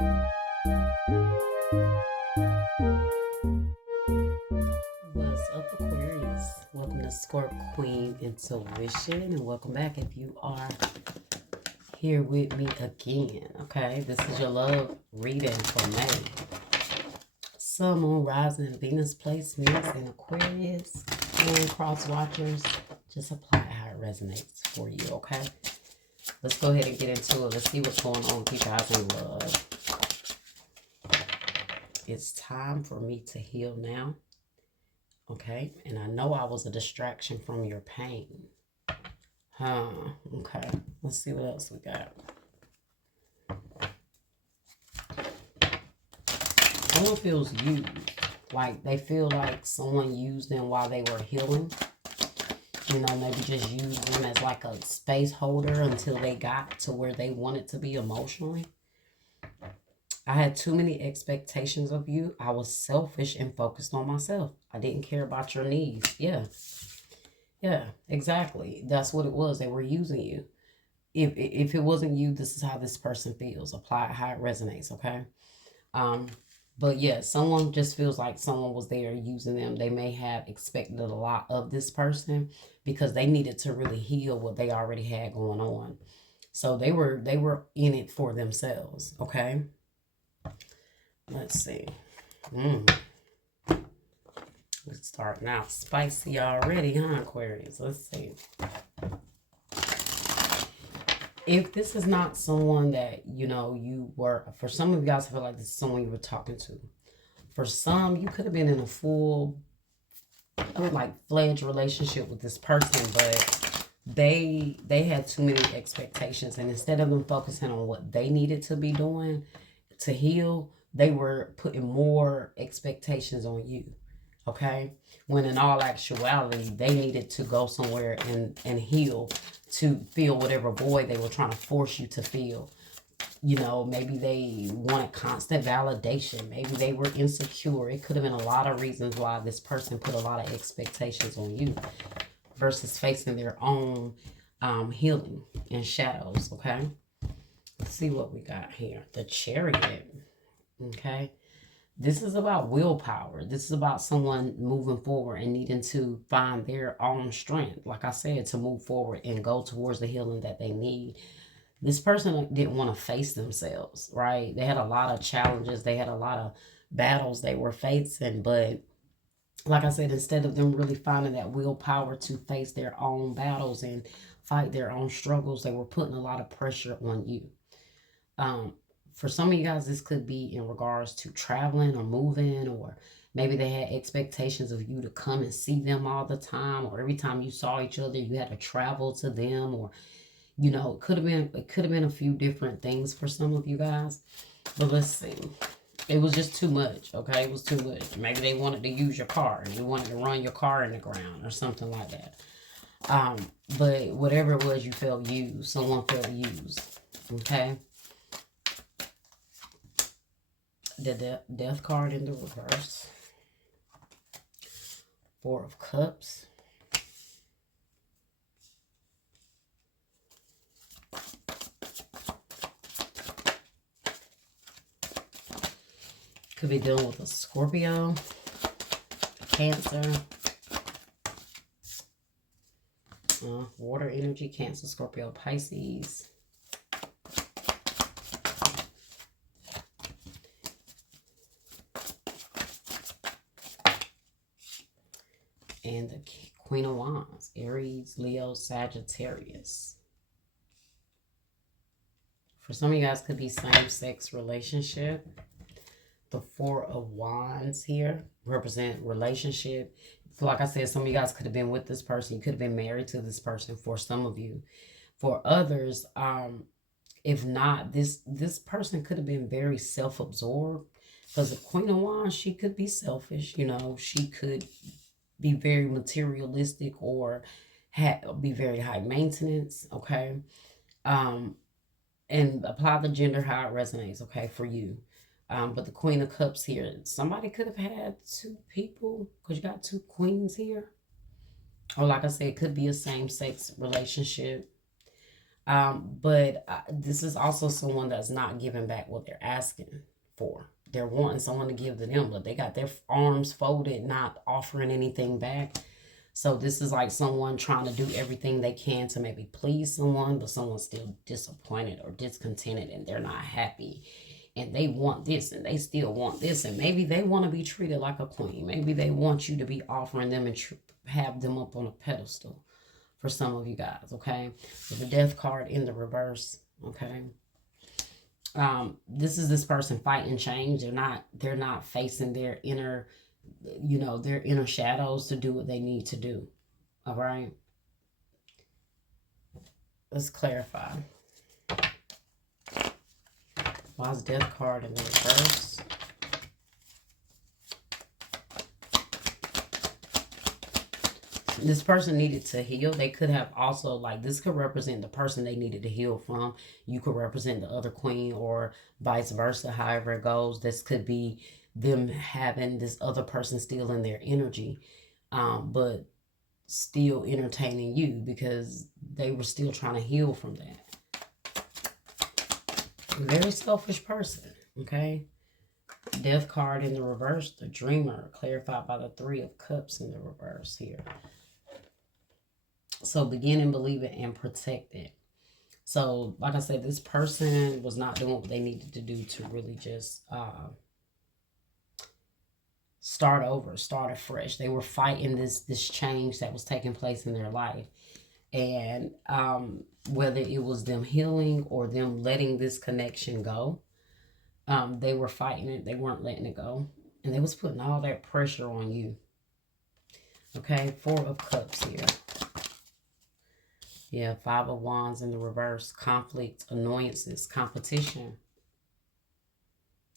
What's up, Aquarius? Welcome to Scorp Queen Intuition, and welcome back if you are here with me again. Okay, this is your love reading for May. Sun, Moon, Rising, Venus placements in Aquarius and cross watchers. Just apply how it resonates for you. Okay, let's go ahead and get into it. Let's see what's going on with you guys in love. It's time for me to heal now. Okay, and I know I was a distraction from your pain. Okay, let's see what else we got. Someone feels used. Like they feel like someone used them while they were healing. You know, maybe just used them as like a space holder until they got to where they wanted to be emotionally. I had too many expectations of you. I was selfish and focused on myself. I didn't care about your needs. Yeah, exactly. That's what it was. They were using you. If it wasn't you, this is how this person feels. Apply it how it resonates, okay? But yeah, someone just feels like someone was there using them. They may have expected a lot of this person because they needed to really heal what they already had going on. So they were in it for themselves, okay? Let's see. It's starting out spicy already, huh, Aquarius? Let's see. If this is not someone that, you know, you were, for some of you guys, I feel like this is someone you were talking to. For some, you could have been in a full, like, fledged relationship with this person, but they had too many expectations. And instead of them focusing on what they needed to be doing to heal, they were putting more expectations on you, okay? When in all actuality, they needed to go somewhere and heal to fill whatever void they were trying to force you to fill. You know, maybe they wanted constant validation. Maybe they were insecure. It could have been a lot of reasons why this person put a lot of expectations on you versus facing their own healing and shadows, okay? Let's see what we got here. The Chariot. Okay, this is about willpower. This is about someone moving forward and needing to find their own strength, like I said, to move forward and go towards the healing that they need. This person didn't want to face themselves, right? They had a lot of challenges. They had a lot of battles they were facing, but like I said, instead of them really finding that willpower to face their own battles and fight their own struggles, they were putting a lot of pressure on you. For some of you guys, this could be in regards to traveling or moving, or maybe they had expectations of you to come and see them all the time, or every time you saw each other, you had to travel to them, or, you know, it could have been a few different things for some of you guys. But let's see. It was just too much, okay? It was too much. Maybe they wanted to use your car, and you wanted to run your car in the ground or something like that. But whatever it was, you felt used. Someone felt used, okay? The Death card in the reverse. Four of Cups. Could be dealing with a Scorpio, Cancer, water energy, Cancer, Scorpio, Pisces. And the Queen of Wands, Aries, Leo, Sagittarius. For some of you guys, could be same-sex relationship. The Four of Wands here represent relationship. So like I said, some of you guys could have been with this person. You could have been married to this person for some of you. For others, if not, this person could have been very self-absorbed. Because the Queen of Wands, she could be selfish. You know, she could be very materialistic or be very high maintenance, okay? And apply the gender how it resonates, okay, for you. But the Queen of Cups here, somebody could have had two people because you got two queens here. Or like I said, it could be a same-sex relationship. But this is also someone that's not giving back what they're asking for. They're wanting someone to give to them, but they got their arms folded, not offering anything back. So this is like someone trying to do everything they can to maybe please someone, but someone's still disappointed or discontented and they're not happy. And they want this and they still want this. And maybe they want to be treated like a queen. Maybe they want you to be offering them and have them up on a pedestal for some of you guys, okay? So the death card in the reverse, okay? This is this person fighting change. They're not facing their inner, their inner shadows to do what they need to do. All right. Let's clarify. Why is death card in the reverse? This person needed to heal. They could have also, like, this could represent the person they needed to heal from. You could represent the other queen or vice versa, however it goes. This could be them having this other person still in their energy, but still entertaining you because they were still trying to heal from that. Very selfish person, okay? Death card in the reverse, the dreamer, clarified by the 3 of Cups in the reverse here. So begin and believe it and protect it. So, like I said, this person was not doing what they needed to do to really just start over, start afresh. They were fighting this change that was taking place in their life. And whether it was them healing or them letting this connection go, they were fighting it. They weren't letting it go. And they was putting all that pressure on you. Okay, 4 of Cups here. Yeah, 5 of Wands in the reverse. Conflict, annoyances, competition.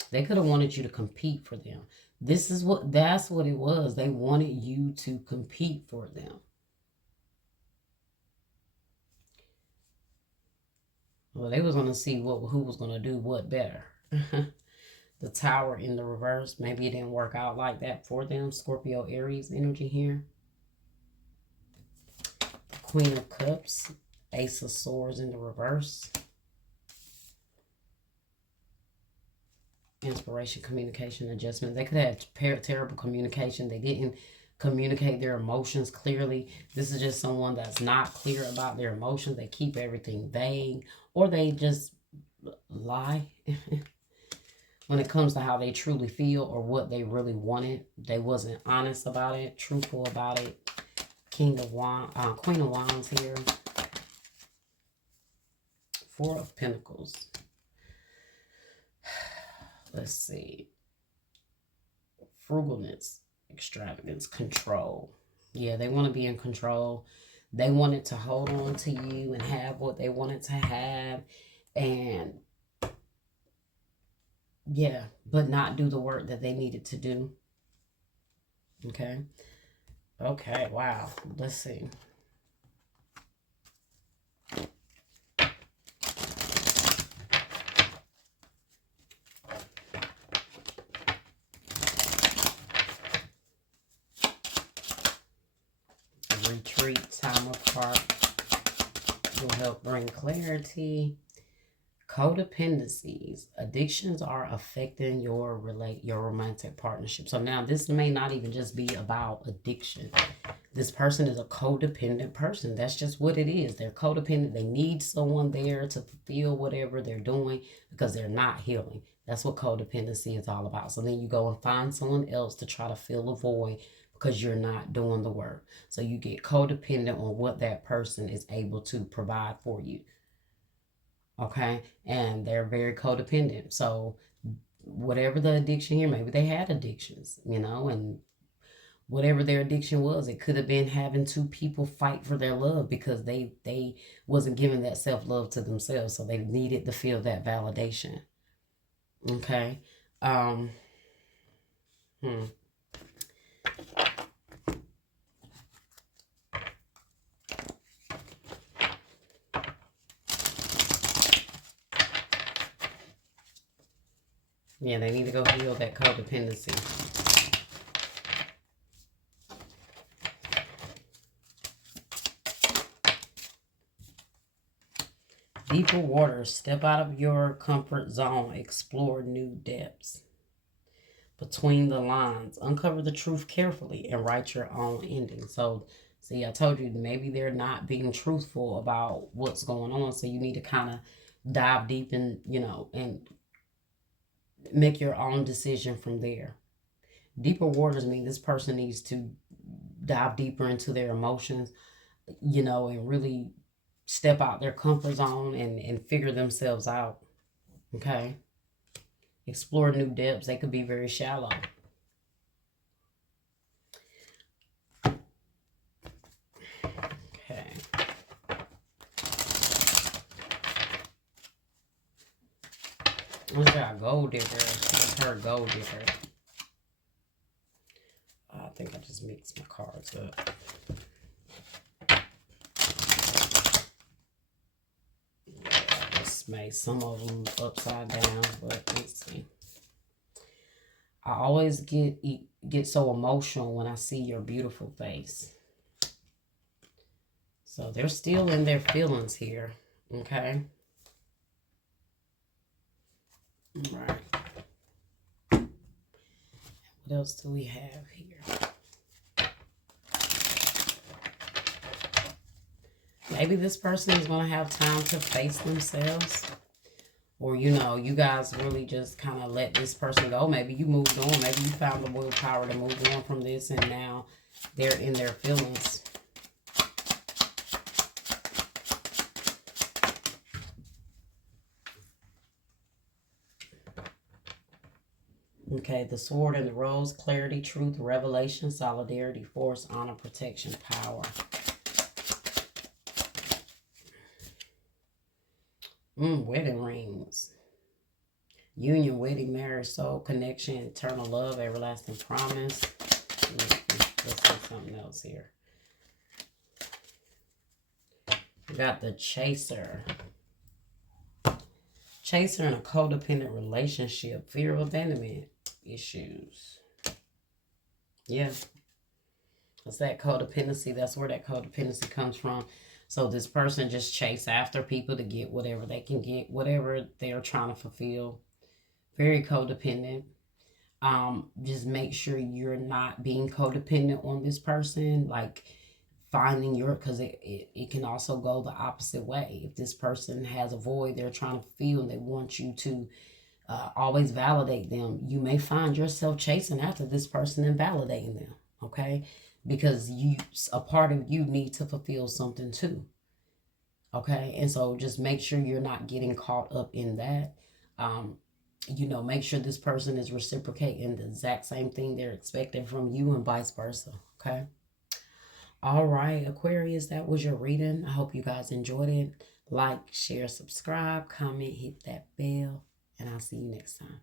They could have wanted you to compete for them. That's what it was. They wanted you to compete for them. Well, they was going to see who was going to do what better. The Tower in the reverse. Maybe it didn't work out like that for them. Scorpio, Aries energy here. Queen of Cups, Ace of Swords in the reverse. Inspiration, communication, adjustment. They could have terrible communication. They didn't communicate their emotions clearly. This is just someone that's not clear about their emotions. They keep everything vague, or they just lie when it comes to how they truly feel or what they really wanted. They wasn't honest about it, truthful about it. Queen of Wands here. 4 of Pentacles. Let's see. Frugalness, extravagance, control. Yeah, they want to be in control. They wanted to hold on to you and have what they wanted to have. And yeah, but not do the work that they needed to do. Okay. Okay, wow. Let's see. Retreat, time apart will help bring clarity. Codependencies, addictions are affecting your romantic partnership. So now this may not even just be about addiction. This person is a codependent person. That's just what it is. They're codependent. They need someone there to fulfill whatever they're doing because they're not healing. That's what codependency is all about. So then you go and find someone else to try to fill a void because you're not doing the work. So you get codependent on what that person is able to provide for you. Okay, and they're very codependent. So whatever the addiction here, maybe they had addictions, and whatever their addiction was, it could have been having 2 people fight for their love because they wasn't giving that self-love to themselves. So they needed to feel that validation. Okay. Yeah, they need to go heal that codependency. Deeper waters. Step out of your comfort zone. Explore new depths. Between the lines. Uncover the truth carefully and write your own ending. So, see, I told you maybe they're not being truthful about what's going on. So you need to kind of dive deep in, and make your own decision from there. Deeper waters mean this person needs to dive deeper into their emotions, and really step out their comfort zone and figure themselves out. Okay. Explore new depths. They could be very shallow. Okay. Let's try gold digger. Let's her gold digger. I think I just mixed my cards up. I just made some of them upside down, but let's see. I always get so emotional when I see your beautiful face. So they're still in their feelings here, okay? All right. What else do we have here? Maybe this person is going to have time to face themselves. Or, you guys really just kind of let this person go. Maybe you moved on. Maybe you found the willpower to move on from this. And now they're in their feelings. Okay, the sword and the rose. Clarity, truth, revelation, solidarity, force, honor, protection, power. Wedding rings. Union, wedding, marriage, soul, connection, eternal love, everlasting promise. Let's do something else here. We got the chaser. Chaser in a codependent relationship. Fear of abandonment issues. Yeah. That's that codependency. That's where that codependency comes from. So this person just chase after people to get whatever they can get, whatever they're trying to fulfill. Very codependent. Just make sure you're not being codependent on this person. Like finding because it can also go the opposite way. If this person has a void they're trying to fill and they want you to always validate them, you may find yourself chasing after this person and validating them. Okay. Because a part of you need to fulfill something too. Okay. And so just make sure you're not getting caught up in that. Make sure this person is reciprocating the exact same thing they're expecting from you and vice versa. Okay. All right, Aquarius, that was your reading. I hope you guys enjoyed it. Like, share, subscribe, comment, hit that bell, and I'll see you next time.